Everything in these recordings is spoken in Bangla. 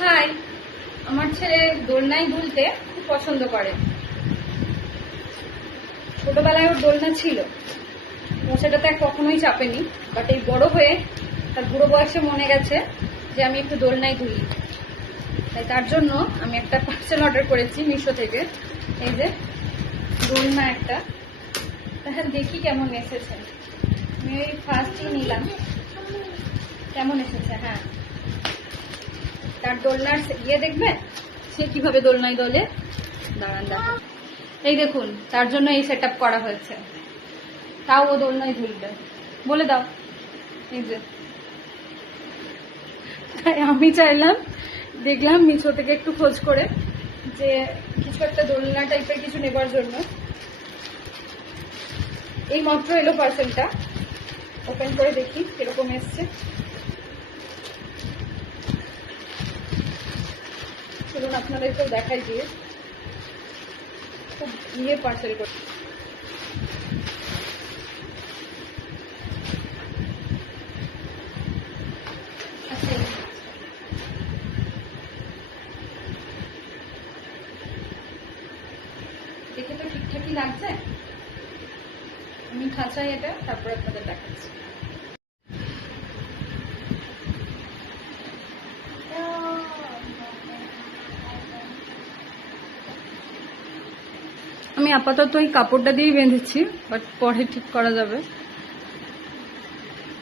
হাই, আমার ছেলে দোলনায় দুলতে খুব পছন্দ করে। ছোটবেলায় ওর দোলনা ছিল, ও সেটাতে কখনোই চাপেনি। বাট এই বড় হয়ে তার বুড়ো বয়সে মনে গেছে যে আমি একটু দোলনায় দুলি। তাই তার জন্য আমি একটা পার্সেল অর্ডার করেছি মিশো থেকে। এই যে দোলনা একটা, তাহলে দেখি কেমন এসেছে। আমি ওই ফার্স্টই নিলাম, কেমন এসেছে। হ্যাঁ, তার দোলনার দেখবেন সে কিভাবে দোলনায় দোলে। দাঁড়ান দেখো, এই দেখুন, তার জন্য এই সেট করা হয়েছে। তাও ও দোলনায় দুলবে, বলে দাও। এই যে, তাই আমি চাইলাম, দেখলাম মিশো থেকে একটু খোঁজ করে যে কিছু একটা দোলনা টাইপের কিছু নেবার জন্য। এই মাত্র এলো পার্সেলটা, ওপেন করে দেখি কিরকম এসছে। চলুন আপনাদেরকেও দেখাই দিয়ে। খুব পার্সেল করে দেখে তো ঠিকঠাকই লাগছে। আমি খাঁচাই এটা, তারপর আপনাদের দেখাচ্ছি। আমি আপাতত এই কাপড়টা দিয়েই বেঁধেছি, বাট পরে ঠিক করা যাবে।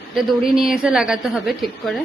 এটা দড়ি নিয়ে এসে লাগাতে হবে ঠিক করে।